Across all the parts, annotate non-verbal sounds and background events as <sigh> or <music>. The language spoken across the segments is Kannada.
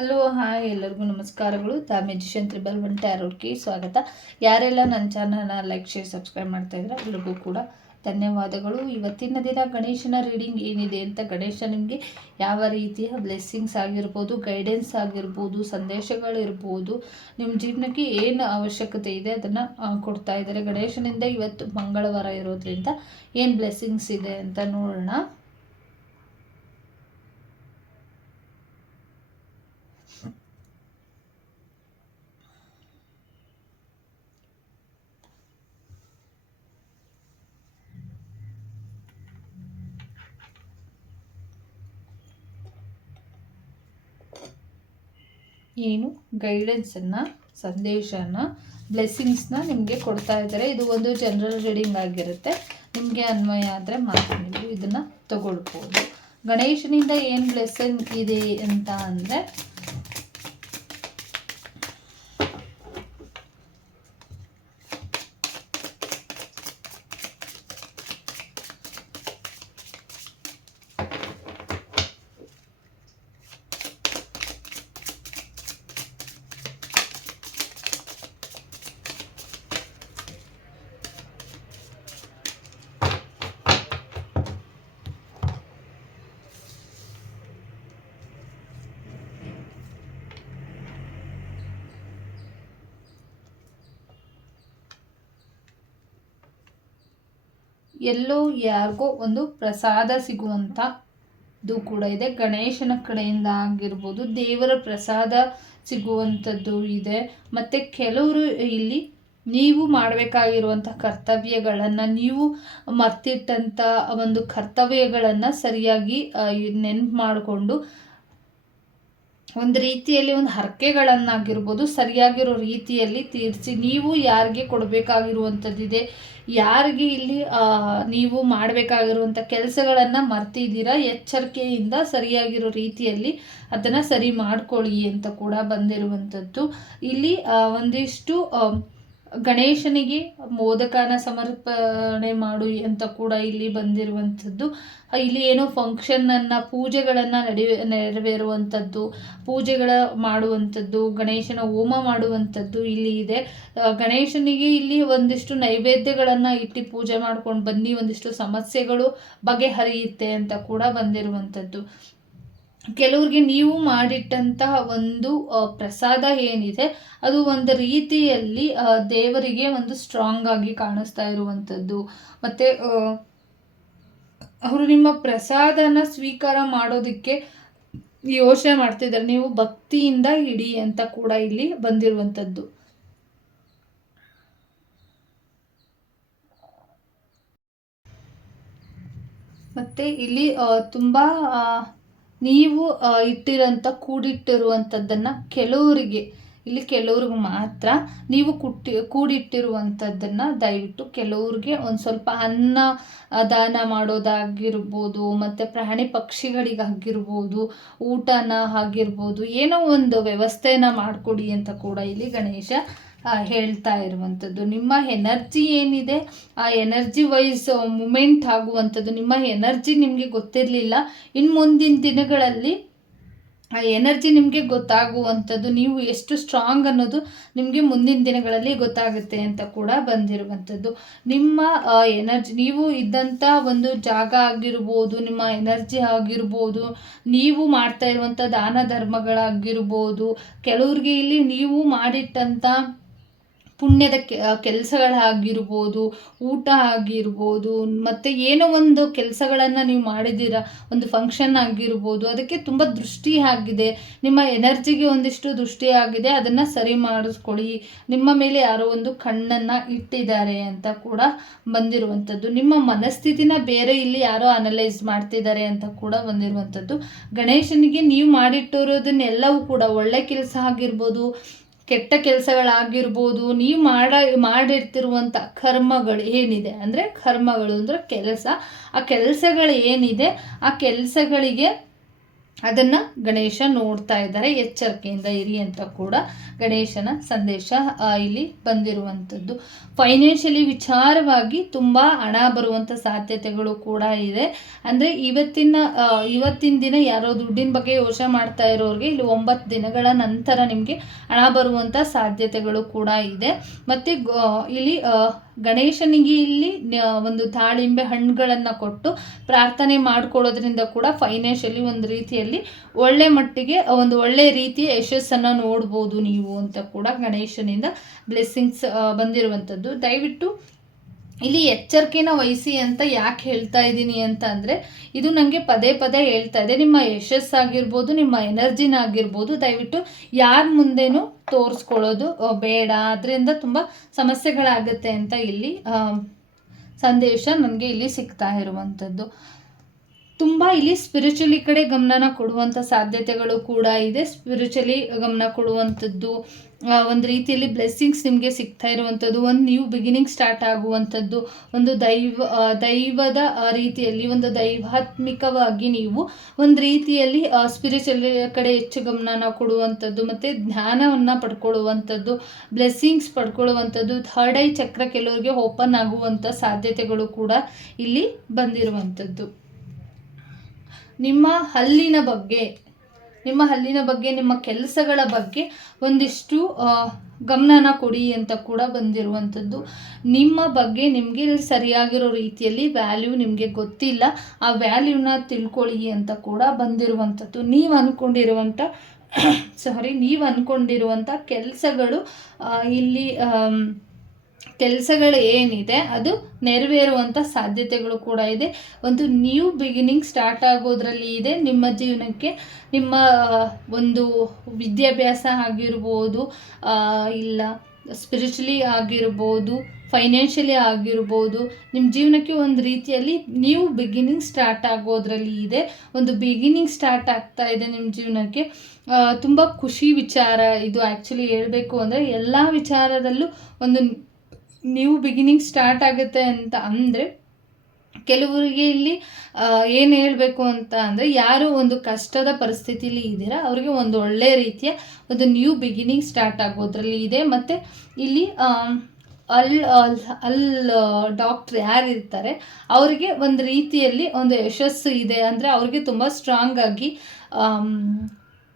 ಹಲೋ, ಹಾಯ್ ಎಲ್ಲರಿಗೂ ನಮಸ್ಕಾರಗಳು. ದ ಮೆಜಿಷಿಯನ್ ತ್ರಿಬಲ್ ಒನ್ ಟ್ಯಾರೋರ್ಗೆ ಸ್ವಾಗತ. ಯಾರೆಲ್ಲ ನನ್ನ ಚಾನಲ್ನ ಲೈಕ್, ಶೇರ್, ಸಬ್ಸ್ಕ್ರೈಬ್ ಮಾಡ್ತಾ ಇದ್ರೆ ಎಲ್ರಿಗೂ ಕೂಡ ಧನ್ಯವಾದಗಳು. ಇವತ್ತಿನ ದಿನ ಗಣೇಶನ ರೀಡಿಂಗ್ ಏನಿದೆ ಅಂತ ಗಣೇಶ ನಿಮಗೆ ಯಾವ ರೀತಿಯ ಬ್ಲೆಸ್ಸಿಂಗ್ಸ್ ಆಗಿರ್ಬೋದು, ಗೈಡೆನ್ಸ್ ಆಗಿರ್ಬೋದು, ಸಂದೇಶಗಳಿರ್ಬೋದು, ನಿಮ್ಮ ಜೀವನಕ್ಕೆ ಏನು ಅವಶ್ಯಕತೆ ಇದೆ ಅದನ್ನು ಕೊಡ್ತಾ ಇದ್ದಾರೆ. ಗಣೇಶನಿಂದ ಇವತ್ತು ಮಂಗಳವಾರ ಇರೋದ್ರಿಂದ ಏನು ಬ್ಲೆಸ್ಸಿಂಗ್ಸ್ ಇದೆ ಅಂತ ನೋಡೋಣ. ಏನು ಗೈಡೆನ್ಸನ್ನು ಸಂದೇಶನ ಬ್ಲೆಸ್ಸಿಂಗ್ಸ್ನ ನಿಮಗೆ ಕೊಡ್ತಾ ಇದ್ದಾರೆ. ಇದು ಒಂದು ಜನರಲ್ ರೀಡಿಂಗ್ ಆಗಿರುತ್ತೆ. ನಿಮಗೆ ಅನ್ವಯ ಆದರೆ ಮಾತ್ರ ನೀವು ಇದನ್ನು ತಗೊಳ್ಬೋದು. ಗಣೇಶನಿಂದ ಏನು ಬ್ಲೆಸ್ಸಿಂಗ್ ಇದೆ ಅಂತ ಅಂದರೆ ಎಲ್ಲೋ ಯಾರಿಗೋ ಒಂದು ಪ್ರಸಾದ ಸಿಗುವಂಥದ್ದು ಕೂಡ ಇದೆ. ಗಣೇಶನ ಕಡೆಯಿಂದ ಆಗಿರ್ಬೋದು ದೇವರ ಪ್ರಸಾದ ಸಿಗುವಂಥದ್ದು ಇದೆ. ಮತ್ತು ಕೆಲವರು ಇಲ್ಲಿ ನೀವು ಮಾಡಬೇಕಾಗಿರುವಂಥ ಕರ್ತವ್ಯಗಳನ್ನು, ನೀವು ಮರ್ತಿಟ್ಟಂಥ ಒಂದು ಕರ್ತವ್ಯಗಳನ್ನು ಸರಿಯಾಗಿ ನೆನ್ಪು ಮಾಡಿಕೊಂಡು ಒಂದು ರೀತಿಯಲ್ಲಿ ಒಂದು ಹರಕೆಗಳನ್ನಾಗಿರ್ಬೋದು, ಸರಿಯಾಗಿರೋ ರೀತಿಯಲ್ಲಿ ತೀರಿಸಿ, ನೀವು ಯಾರಿಗೆ ಕೊಡಬೇಕಾಗಿರುವಂಥದ್ದಿದೆ ಯಾರಿಗೆ ಇಲ್ಲಿ ನೀವು ಮಾಡಬೇಕಾಗಿರುವಂಥ ಕೆಲಸಗಳನ್ನು ಮರ್ತಿದ್ದೀರಾ, ಎಚ್ಚರಿಕೆಯಿಂದ ಸರಿಯಾಗಿರೋ ರೀತಿಯಲ್ಲಿ ಅದನ್ನು ಸರಿ ಮಾಡ್ಕೊಳ್ಳಿ ಅಂತ ಕೂಡ ಬಂದಿರುವಂಥದ್ದು ಇಲ್ಲಿ ಒಂದಿಷ್ಟು ಗಣೇಶನಿಗೆ ಮೋದಕನ ಸಮರ್ಪಣೆ ಮಾಡು ಅಂತ ಕೂಡ ಇಲ್ಲಿ ಬಂದಿರುವಂಥದ್ದು. ಇಲ್ಲಿ ಏನೋ ಫಂಕ್ಷನನ್ನು ಪೂಜೆಗಳನ್ನು ನಡೆ ನೆರವೇರುವಂಥದ್ದು, ಪೂಜೆಗಳ ಮಾಡುವಂಥದ್ದು, ಗಣೇಶನ ಹೋಮ ಮಾಡುವಂಥದ್ದು ಇಲ್ಲಿ ಇದೆ. ಗಣೇಶನಿಗೆ ಇಲ್ಲಿ ಒಂದಿಷ್ಟು ನೈವೇದ್ಯಗಳನ್ನು ಇಟ್ಟು ಪೂಜೆ ಮಾಡ್ಕೊಂಡು ಬನ್ನಿ, ಒಂದಿಷ್ಟು ಸಮಸ್ಯೆಗಳು ಬಗೆಹರಿಯುತ್ತೆ ಅಂತ ಕೂಡ ಬಂದಿರುವಂಥದ್ದು. ಕೆಲವ್ರಿಗೆ ನೀವು ಮಾಡಿಟ್ಟಂತಹ ಒಂದು ಪ್ರಸಾದ ಏನಿದೆ, ಅದು ಒಂದು ರೀತಿಯಲ್ಲಿ ದೇವರಿಗೆ ಒಂದು ಸ್ಟ್ರಾಂಗ್ ಆಗಿ ಕಾಣಿಸ್ತಾ ಇರುವಂಥದ್ದು. ಮತ್ತು ಅವರು ನಿಮ್ಮ ಪ್ರಸಾದನ ಸ್ವೀಕಾರ ಮಾಡೋದಕ್ಕೆ ಯೋಚನೆ ಮಾಡ್ತಿದ್ದಾರೆ. ನೀವು ಭಕ್ತಿಯಿಂದ ಇಡಿ ಅಂತ ಕೂಡ ಇಲ್ಲಿ ಬಂದಿರುವಂಥದ್ದು. ಮತ್ತು ಇಲ್ಲಿ ತುಂಬ ನೀವು ಇಟ್ಟಿರೋಂಥ ಕೂಡಿಟ್ಟಿರುವಂಥದ್ದನ್ನು ಕೆಲವರಿಗೆ, ಇಲ್ಲಿ ಕೆಲವ್ರಿಗೆ ಮಾತ್ರ ನೀವು ಕುಟ್ಟಿ ಕೂಡಿಟ್ಟಿರುವಂಥದ್ದನ್ನು ದಯವಿಟ್ಟು ಕೆಲವ್ರಿಗೆ ಒಂದು ಸ್ವಲ್ಪ ಅನ್ನ ದಾನ ಮಾಡೋದಾಗಿರ್ಬೋದು, ಮತ್ತು ಪ್ರಾಣಿ ಪಕ್ಷಿಗಳಿಗಾಗಿರ್ಬೋದು ಊಟನ ಆಗಿರ್ಬೋದು, ಏನೋ ಒಂದು ವ್ಯವಸ್ಥೆನ ಮಾಡಿಕೊಡಿ ಅಂತ ಕೂಡ ಇಲ್ಲಿ ಗಣೇಶ ಹೇಳ್ತಾ ಇರುವಂಥದ್ದು. ನಿಮ್ಮ ಎನರ್ಜಿ ಏನಿದೆ, ಆ ಎನರ್ಜಿ ವೈಸ್ ಮೂಮೆಂಟ್ ಆಗುವಂಥದ್ದು, ನಿಮ್ಮ ಎನರ್ಜಿ ನಿಮಗೆ ಗೊತ್ತಿರಲಿಲ್ಲ. ಇನ್ನು ಮುಂದಿನ ದಿನಗಳಲ್ಲಿ ಆ ಎನರ್ಜಿ ನಿಮಗೆ ಗೊತ್ತಾಗುವಂಥದ್ದು, ನೀವು ಎಷ್ಟು ಸ್ಟ್ರಾಂಗ್ ಅನ್ನೋದು ನಿಮಗೆ ಮುಂದಿನ ದಿನಗಳಲ್ಲಿ ಗೊತ್ತಾಗುತ್ತೆ ಅಂತ ಕೂಡ ಬಂದಿರುವಂಥದ್ದು. ನಿಮ್ಮ ಎನರ್ಜಿ, ನೀವು ಇದ್ದಂಥ ಒಂದು ಜಾಗ ಆಗಿರ್ಬೋದು, ನಿಮ್ಮ ಎನರ್ಜಿ ಆಗಿರ್ಬೋದು, ನೀವು ಮಾಡ್ತಾ ಇರುವಂಥ ದಾನ ಧರ್ಮಗಳಾಗಿರ್ಬೋದು ಕೆಲವ್ರಿಗೆ ಇಲ್ಲಿ ನೀವು ಮಾಡಿಟ್ಟಂಥ ಪುಣ್ಯದ ಕೆಲಸಗಳಾಗಿರ್ಬೋದು, ಊಟ ಆಗಿರ್ಬೋದು, ಮತ್ತು ಏನೋ ಒಂದು ಕೆಲಸಗಳನ್ನು ನೀವು ಮಾಡಿದ್ದೀರ, ಒಂದು ಫಂಕ್ಷನ್ ಆಗಿರ್ಬೋದು, ಅದಕ್ಕೆ ತುಂಬ ದೃಷ್ಟಿ ಆಗಿದೆ. ನಿಮ್ಮ ಎನರ್ಜಿಗೆ ಒಂದಿಷ್ಟು ದೃಷ್ಟಿ ಆಗಿದೆ, ಅದನ್ನು ಸರಿ ಮಾಡಿಸ್ಕೊಳ್ಳಿ. ನಿಮ್ಮ ಮೇಲೆ ಯಾರೋ ಒಂದು ಕಣ್ಣನ್ನು ಇಟ್ಟಿದ್ದಾರೆ ಅಂತ ಕೂಡ ಬಂದಿರುವಂಥದ್ದು. ನಿಮ್ಮ ಮನಸ್ಥಿತಿನ ಬೇರೆ ಇಲ್ಲಿ ಯಾರೋ ಅನಲೈಸ್ ಮಾಡ್ತಿದ್ದಾರೆ ಅಂತ ಕೂಡ ಬಂದಿರುವಂಥದ್ದು. ಗಣೇಶನಿಗೆ ನೀವು ಮಾಡಿಟ್ಟಿರೋದನ್ನೆಲ್ಲವೂ ಕೂಡ ಒಳ್ಳೆ ಕೆಲಸ ಆಗಿರ್ಬೋದು ಕೆಟ್ಟ ಕೆಲಸಗಳಾಗಿರ್ಬೋದು, ನೀವು ಮಾಡ ಮಾಡಿರ್ತಿರುವಂಥ ಕರ್ಮಗಳು ಏನಿದೆ ಅಂದರೆ ಕರ್ಮಗಳು ಅಂದರೆ ಕೆಲಸ. ಆ ಕೆಲಸಗಳು ಏನಿದೆ ಆ ಕೆಲಸಗಳಿಗೆ ಅದನ್ನು ಗಣೇಶ ನೋಡ್ತಾ ಇದ್ದಾರೆ. ಎಚ್ಚರಿಕೆಯಿಂದ ಇರಿ ಅಂತ ಕೂಡ ಗಣೇಶನ ಸಂದೇಶ ಇಲ್ಲಿ ಬಂದಿರುವಂಥದ್ದು. ಫೈನಾನ್ಷಿಯಲಿ ವಿಚಾರವಾಗಿ ತುಂಬ ಹಣ ಬರುವಂಥ ಸಾಧ್ಯತೆಗಳು ಕೂಡ ಇದೆ. ಅಂದರೆ ಇವತ್ತಿನ ಇವತ್ತಿನ ದಿನ ಯಾರೋ ದುಡ್ಡಿನ ಬಗ್ಗೆ ಯೋಚನೆ ಮಾಡ್ತಾ ಇರೋರಿಗೆ ಇಲ್ಲಿ ಒಂಬತ್ತು ದಿನಗಳ ನಂತರ ನಿಮಗೆ ಹಣ ಬರುವಂಥ ಸಾಧ್ಯತೆಗಳು ಕೂಡ ಇದೆ. ಮತ್ತು ಇಲ್ಲಿ ಗಣೇಶನಿಗೆ ಇಲ್ಲಿ ಒಂದು ದಾಳಿಂಬೆ ಹಣ್ಣುಗಳನ್ನು ಕೊಟ್ಟು ಪ್ರಾರ್ಥನೆ ಮಾಡ್ಕೊಳ್ಳೋದ್ರಿಂದ ಕೂಡ ಫೈನಾನ್ಷಿಯಲಿ ಒಂದು ರೀತಿಯಲ್ಲಿ ಒಳ್ಳೆ ಮಟ್ಟಿಗೆ, ಒಂದು ಒಳ್ಳೆ ರೀತಿಯ ಯಶಸ್ಸನ್ನು ನೋಡ್ಬೋದು ನೀವು ಅಂತ ಕೂಡ ಗಣೇಶನಿಂದ ಬ್ಲೆಸ್ಸಿಂಗ್ಸ್ ಬಂದಿರುವಂಥದ್ದು. ದಯವಿಟ್ಟು ಇಲ್ಲಿ ಎಚ್ಚರಿಕೆನ ವಹಿಸಿ ಅಂತ ಯಾಕೆ ಹೇಳ್ತಾ ಇದ್ದೀನಿ ಅಂತ ಅಂದರೆ, ಇದು ನನಗೆ ಪದೇ ಪದೇ ಹೇಳ್ತಾ ಇದೆ. ನಿಮ್ಮ ಯಶಸ್ಸಾಗಿರ್ಬೋದು, ನಿಮ್ಮ ಎನರ್ಜಿನ ಆಗಿರ್ಬೋದು, ದಯವಿಟ್ಟು ಯಾರ ಮುಂದೆನೂ ತೋರಿಸ್ಕೊಳ್ಳೋದು ಬೇಡ. ಅದರಿಂದ ತುಂಬ ಸಮಸ್ಯೆಗಳಾಗುತ್ತೆ ಅಂತ ಇಲ್ಲಿ ಸಂದೇಶ ನನಗೆ ಇಲ್ಲಿ ಸಿಗ್ತಾ ಇರುವಂಥದ್ದು. ತುಂಬ ಇಲ್ಲಿ ಸ್ಪಿರಿಚುಲಿ ಕಡೆ ಗಮನನ ಕೊಡುವಂಥ ಸಾಧ್ಯತೆಗಳು ಕೂಡ ಇದೆ. ಸ್ಪಿರಿಚುಲಿ ಗಮನ ಕೊಡುವಂಥದ್ದು ಒಂದು ರೀತಿಯಲ್ಲಿ ಬ್ಲೆಸ್ಸಿಂಗ್ಸ್ ನಿಮಗೆ ಸಿಗ್ತಾ ಇರುವಂಥದ್ದು ಒಂದು ನ್ಯೂ ಬಿಗಿನಿಂಗ್ ಸ್ಟಾರ್ಟ್ ಆಗುವಂಥದ್ದು ಒಂದು ದೈವ ದೈವದ ರೀತಿಯಲ್ಲಿ ಒಂದು ದೈವಾತ್ಮಿಕವಾಗಿ ನೀವು ಒಂದು ರೀತಿಯಲ್ಲಿ ಸ್ಪಿರಿಚುವಲ್ ಕಡೆ ಹೆಚ್ಚು ಗಮನನ ಕೊಡುವಂಥದ್ದು ಮತ್ತು ಜ್ಞಾನವನ್ನು ಪಡ್ಕೊಳ್ಳುವಂಥದ್ದು ಬ್ಲೆಸ್ಸಿಂಗ್ಸ್ ಪಡ್ಕೊಳ್ಳುವಂಥದ್ದು ಥರ್ಡ್ ಐ ಚಕ್ರ ಕೆಲವರಿಗೆ ಓಪನ್ ಆಗುವಂಥ ಸಾಧ್ಯತೆಗಳು ಕೂಡ ಇಲ್ಲಿ ಬಂದಿರುವಂಥದ್ದು ನಿಮ್ಮ ಹಲ್ಲಿನ ಬಗ್ಗೆ ನಿಮ್ಮ ಹಲ್ಲಿನ ಬಗ್ಗೆ, ನಿಮ್ಮ ಕೆಲಸಗಳ ಬಗ್ಗೆ ಒಂದಿಷ್ಟು ಗಮನನ ಕೊಡಿ ಅಂತ ಕೂಡ ಬಂದಿರುವಂಥದ್ದು. ನಿಮ್ಮ ಬಗ್ಗೆ ನಿಮಗೆ ಸರಿಯಾಗಿರೋ ರೀತಿಯಲ್ಲಿ ವ್ಯಾಲ್ಯೂ ನಿಮಗೆ ಗೊತ್ತಿಲ್ಲ. ಆ ವ್ಯಾಲ್ಯೂನ ತಿಳ್ಕೊಳ್ಳಿ ಅಂತ ಕೂಡ ಬಂದಿರುವಂಥದ್ದು. ನೀವು ಅಂದ್ಕೊಂಡಿರುವಂಥ ಸಾರಿ <coughs> ನೀವು ಅಂದ್ಕೊಂಡಿರುವಂಥ ಕೆಲಸಗಳು ಇಲ್ಲಿ ಕೆಲಸಗಳು ಏನಿದೆ, ಅದು ನೆರವೇರುವಂಥ ಸಾಧ್ಯತೆಗಳು ಕೂಡ ಇದೆ. ಒಂದು ನ್ಯೂ ಬಿಗಿನಿಂಗ್ ಸ್ಟಾರ್ಟ್ ಆಗೋದ್ರಲ್ಲಿ ಇದೆ. ನಿಮ್ಮ ಜೀವನಕ್ಕೆ ನಿಮ್ಮ ಒಂದು ವಿದ್ಯಾಭ್ಯಾಸ ಆಗಿರ್ಬೋದು ಇಲ್ಲ ಸ್ಪಿರಿಚುಲಿ ಆಗಿರ್ಬೋದು ಫೈನಾನ್ಷಿಯಲಿ ಆಗಿರ್ಬೋದು, ನಿಮ್ಮ ಜೀವನಕ್ಕೆ ಒಂದು ರೀತಿಯಲ್ಲಿ ನ್ಯೂ ಬಿಗಿನಿಂಗ್ ಸ್ಟಾರ್ಟ್ ಆಗೋದ್ರಲ್ಲಿ ಇದೆ. ಒಂದು ಬಿಗಿನಿಂಗ್ ಸ್ಟಾರ್ಟ್ ಆಗ್ತಾ ಇದೆ ನಿಮ್ಮ ಜೀವನಕ್ಕೆ. ತುಂಬ ಖುಷಿ ವಿಚಾರ ಇದು ಆ್ಯಕ್ಚುಲಿ ಹೇಳಬೇಕು ಅಂದರೆ ಎಲ್ಲ ವಿಚಾರದಲ್ಲೂ ಒಂದು ನ್ಯೂ ಬಿಗಿನಿಂಗ್ ಸ್ಟಾರ್ಟ್ ಆಗುತ್ತೆ ಅಂತ ಅಂದರೆ ಕೆಲವರಿಗೆ ಇಲ್ಲಿ ಏನು ಹೇಳಬೇಕು ಅಂತ ಅಂದರೆ ಯಾರು ಒಂದು ಕಷ್ಟದ ಪರಿಸ್ಥಿತಿಲಿ ಇದ್ದೀರಾ ಅವರಿಗೆ ಒಂದು ಒಳ್ಳೆ ರೀತಿಯ ಒಂದು ನ್ಯೂ ಬಿಗಿನಿಂಗ್ ಸ್ಟಾರ್ಟ್ ಆಗೋದ್ರಲ್ಲಿ ಇದೆ. ಮತ್ತು ಇಲ್ಲಿ ಅಲ್ ಅಲ್ ಡಾಕ್ಟ್ರ್ ಯಾರು ಇರ್ತಾರೆ ಅವರಿಗೆ ಒಂದು ರೀತಿಯಲ್ಲಿ ಒಂದು ಯಶಸ್ಸು ಇದೆ. ಅಂದರೆ ಅವ್ರಿಗೆ ತುಂಬ ಸ್ಟ್ರಾಂಗ್ ಆಗಿ ಆಮ್,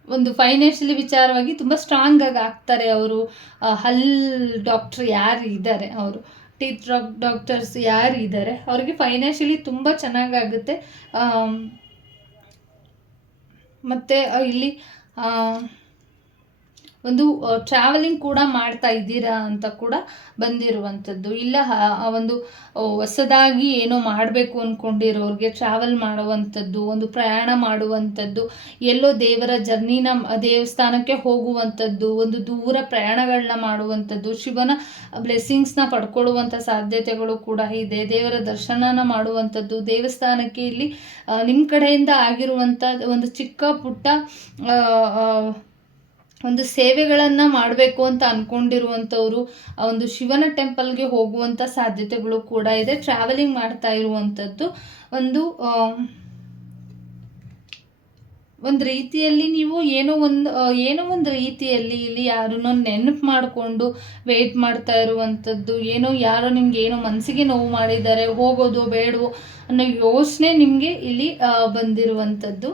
ಒಂದು ಫೈನಾನ್ಷಿಯಲಿ ವಿಚಾರವಾಗಿ ತುಂಬ ಸ್ಟ್ರಾಂಗ್ ಆಗಿ ಆಗ್ತಾರೆ ಅವರು. ಹಲ್ ಡಾಕ್ಟ್ರ್ ಯಾರು ಇದ್ದಾರೆ ಅವರು? ಟೀತ್ ಡಾಕ್ ಡಾಕ್ಟರ್ಸ್ ಯಾರು ಇದ್ದಾರೆ ಅವ್ರಿಗೆ ಫೈನಾನ್ಷಿಯಲಿ ತುಂಬ ಚೆನ್ನಾಗಾಗುತ್ತೆ ಮತ್ತು ಇಲ್ಲಿ ಒಂದು ಟ್ರಾವೆಲಿಂಗ್ ಕೂಡ ಮಾಡ್ತಾ ಇದ್ದೀರಾ ಅಂತ ಕೂಡ ಬಂದಿರುವಂಥದ್ದು. ಇಲ್ಲ ಒಂದು ಹೊಸದಾಗಿ ಏನೋ ಮಾಡಬೇಕು ಅಂದ್ಕೊಂಡಿರೋರಿಗೆ ಟ್ರಾವೆಲ್ ಮಾಡುವಂಥದ್ದು, ಒಂದು ಪ್ರಯಾಣ ಮಾಡುವಂಥದ್ದು, ಎಲ್ಲೋ ದೇವರ ಜರ್ನಿನ ದೇವಸ್ಥಾನಕ್ಕೆ ಹೋಗುವಂಥದ್ದು, ಒಂದು ದೂರ ಪ್ರಯಾಣಗಳನ್ನ ಮಾಡುವಂಥದ್ದು, ಶಿವನ ಬ್ಲೆಸ್ಸಿಂಗ್ಸ್ನ ಪಡ್ಕೊಳ್ಳುವಂಥ ಸಾಧ್ಯತೆಗಳು ಕೂಡ ಇದೆ. ದೇವರ ದರ್ಶನನ ಮಾಡುವಂಥದ್ದು, ದೇವಸ್ಥಾನಕ್ಕೆ ಇಲ್ಲಿ ನಿಮ್ಮ ಕಡೆಯಿಂದ ಆಗಿರುವಂಥ ಒಂದು ಚಿಕ್ಕ ಪುಟ್ಟ ಒಂದು ಸೇವೆಗಳನ್ನು ಮಾಡಬೇಕು ಅಂತ ಅಂದ್ಕೊಂಡಿರುವಂಥವ್ರು ಆ ಒಂದು ಶಿವನ ಟೆಂಪಲ್ಗೆ ಹೋಗುವಂಥ ಸಾಧ್ಯತೆಗಳು ಕೂಡ ಇದೆ. ಟ್ರಾವೆಲಿಂಗ್ ಮಾಡ್ತಾ ಇರುವಂಥದ್ದು ಒಂದು ಒಂದು ರೀತಿಯಲ್ಲಿ ನೀವು ಏನೋ ಒಂದು ಏನೋ ಒಂದು ರೀತಿಯಲ್ಲಿ ಇಲ್ಲಿ ಯಾರನ್ನೋ ನೆನಪು ಮಾಡಿಕೊಂಡು ವೆಯ್ಟ್ ಮಾಡ್ತಾ ಇರುವಂಥದ್ದು, ಏನೋ ಯಾರೋ ನಿಮ್ಗೆ ಏನೋ ಮನಸ್ಸಿಗೆ ನೋವು ಮಾಡಿದ್ದಾರೆ, ಹೋಗೋದು, ಬೇಡವೋ ಅನ್ನೋ ಯೋಚನೆ ನಿಮಗೆ ಇಲ್ಲಿ ಬಂದಿರುವಂಥದ್ದು.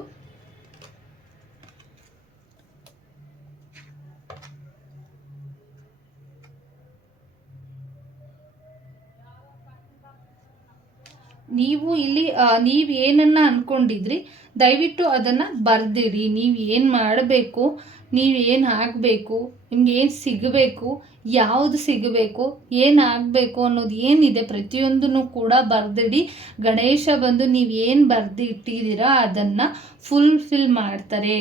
ನೀವು ಇಲ್ಲಿ ನೀವು ಏನನ್ನ ಅಂದ್ಕೊಂಡಿದ್ರಿ ದಯವಿಟ್ಟು ಅದನ್ನು ಬರ್ದಿರಿ. ನೀವು ಏನು ಮಾಡಬೇಕು, ನೀವು ಏನು ಆಗಬೇಕು, ನಿಮ್ಗೆ ಏನು ಸಿಗಬೇಕು, ಯಾವುದು ಸಿಗಬೇಕು, ಏನು ಆಗಬೇಕು ಅನ್ನೋದು ಏನಿದೆ ಪ್ರತಿಯೊಂದನ್ನು ಕೂಡ ಬರೆದಿಡಿ. ಗಣೇಶ ಬಂದು ನೀವು ಏನು ಬರೆದಿಟ್ಟಿದ್ದೀರಾ ಅದನ್ನು ಫುಲ್ಫಿಲ್ ಮಾಡ್ತಾರೆ.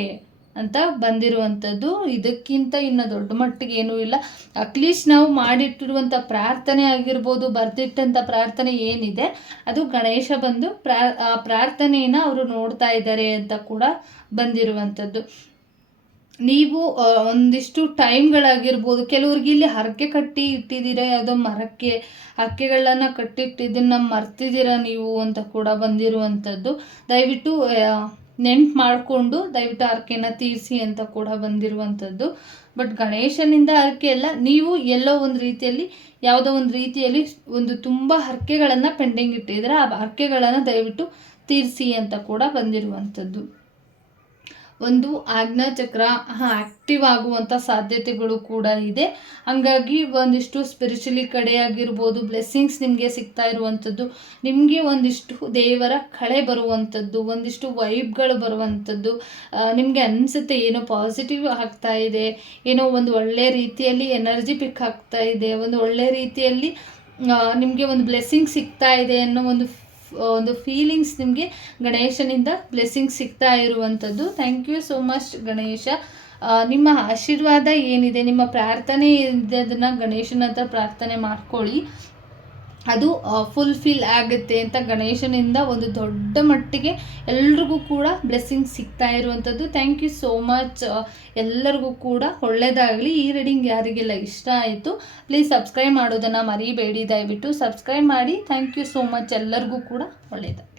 ಅಂತ ಬಂದಿರುವಂಥದ್ದು. ಇದಕ್ಕಿಂತ ಇನ್ನು ದೊಡ್ಡ ಮಟ್ಟಿಗೆ ಏನೂ ಇಲ್ಲ. ಅಟ್ಲೀಸ್ಟ್ ನಾವು ಮಾಡಿಟ್ಟಿರುವಂಥ ಪ್ರಾರ್ಥನೆ ಆಗಿರ್ಬೋದು, ಬರೆದಿಟ್ಟಂಥ ಪ್ರಾರ್ಥನೆ ಏನಿದೆ, ಅದು ಗಣೇಶ ಬಂದು ಪ್ರಾ, ಆ ಪ್ರಾರ್ಥನೆಯನ್ನು ಅವರು ನೋಡ್ತಾ ಇದ್ದಾರೆ ಅಂತ ಕೂಡ ಬಂದಿರುವಂಥದ್ದು. ನೀವು ಒಂದಿಷ್ಟು ಟೈಮ್ಗಳಾಗಿರ್ಬೋದು, ಕೆಲವ್ರಿಗೆ ಇಲ್ಲಿ ಹರಕೆ ಕಟ್ಟಿ ಇಟ್ಟಿದ್ದೀರಾ, ಯಾವುದೋ ಮರಕ್ಕೆ ಹರಕೆಗಳನ್ನ ಕಟ್ಟಿಟ್ಟಿದ್ದನ್ನು ಮರ್ತಿದ್ದೀರಾ ನೀವು ಅಂತ ಕೂಡ ಬಂದಿರುವಂಥದ್ದು. ದಯವಿಟ್ಟು ನೆನ್ಪು ಮಾಡಿಕೊಂಡು ದಯವಿಟ್ಟು ಹರಕೆನ ತೀರಿಸಿ ಅಂತ ಕೂಡ ಬಂದಿರುವಂಥದ್ದು. ಬಟ್ ಗಣೇಶನಿಂದ ಹರಕೆ ಅಲ್ಲ, ನೀವು ಎಲ್ಲೋ ಒಂದು ರೀತಿಯಲ್ಲಿ, ಯಾವುದೋ ಒಂದು ರೀತಿಯಲ್ಲಿ ಒಂದು ತುಂಬ ಹರಕೆಗಳನ್ನು ಪೆಂಡಿಂಗ್ ಇಟ್ಟಿದ್ರೆ ಆ ಹರಕೆಗಳನ್ನು ದಯವಿಟ್ಟು ತೀರಿಸಿ ಅಂತ ಕೂಡ ಬಂದಿರುವಂಥದ್ದು. ಒಂದು ಆಜ್ಞಾ ಚಕ್ರ ಆ್ಯಕ್ಟಿವ್ ಆಗುವಂಥ ಸಾಧ್ಯತೆಗಳು ಕೂಡ ಇದೆ. ಹಾಗಾಗಿ ಒಂದಿಷ್ಟು ಸ್ಪಿರಿಚುಲಿ ಕಡೆ ಆಗಿರ್ಬೋದು ಬ್ಲೆಸ್ಸಿಂಗ್ಸ್ ನಿಮಗೆ ಸಿಗ್ತಾ ಇರುವಂಥದ್ದು, ನಿಮಗೆ ಒಂದಿಷ್ಟು ದೇವರ ಕಳೆ ಬರುವಂಥದ್ದು, ಒಂದಿಷ್ಟು ವೈಬ್ಗಳು ಬರುವಂಥದ್ದು ನಿಮಗೆ ಅನಿಸುತ್ತೆ ಏನೋ ಪಾಸಿಟಿವ್ ಆಗ್ತಾ ಇದೆ, ಏನೋ ಒಂದು ಒಳ್ಳೆ ರೀತಿಯಲ್ಲಿ ಎನರ್ಜಿ ಪಿಕ್ ಆಗ್ತಾ ಇದೆ, ಒಂದು ಒಳ್ಳೆ ರೀತಿಯಲ್ಲಿ ನಿಮಗೆ ಒಂದು ಬ್ಲೆಸ್ಸಿಂಗ್ ಸಿಗ್ತಾ ಇದೆ ಅನ್ನೋ ಒಂದು ಒಂದು ಫೀಲಿಂಗ್ಸ್ ನಿಮಗೆ ಗಣೇಶನಿಂದ ಬ್ಲೆಸ್ಸಿಂಗ್ ಸಿಗ್ತಾ ಇರುವಂಥದ್ದು. Thank you so much Ganesha. ನಿಮ್ಮ ಆಶೀರ್ವಾದ ಏನಿದೆ? ನಿಮ್ಮ ಪ್ರಾರ್ಥನೆ ಇದೆ ಅದನ್ನು ಗಣೇಶನ ಹತ್ರ ಪ್ರಾರ್ಥನೆ ಮಾಡ್ಕೊಳ್ಳಿ. ಅದು ಫುಲ್ಫಿಲ್ ಆಗುತ್ತೆ ಅಂತ ಗಣೇಶನಿಂದ ಒಂದು ದೊಡ್ಡ ಮಟ್ಟಿಗೆ ಎಲ್ರಿಗೂ ಕೂಡ ಬ್ಲೆಸ್ಸಿಂಗ್ ಸಿಗ್ತಾ ಇರುವಂಥದ್ದು. ಥ್ಯಾಂಕ್ ಯು ಸೋ ಮಚ್ ಎಲ್ಲರಿಗೂ ಕೂಡ ಒಳ್ಳೆಯದಾಗಲಿ ಈ ರೀಡಿಂಗ್ ಯಾರಿಗೆಲ್ಲ ಇಷ್ಟ ಆಯಿತು ಪ್ಲೀಸ್ ಸಬ್ಸ್ಕ್ರೈಬ್ ಮಾಡೋದನ್ನು ಮರಿಬೇಡಿ. ದಯವಿಟ್ಟು ಸಬ್ಸ್ಕ್ರೈಬ್ ಮಾಡಿ. ಥ್ಯಾಂಕ್ ಯು ಸೋ ಮಚ್ ಎಲ್ಲರಿಗೂ ಕೂಡ ಒಳ್ಳೆಯದು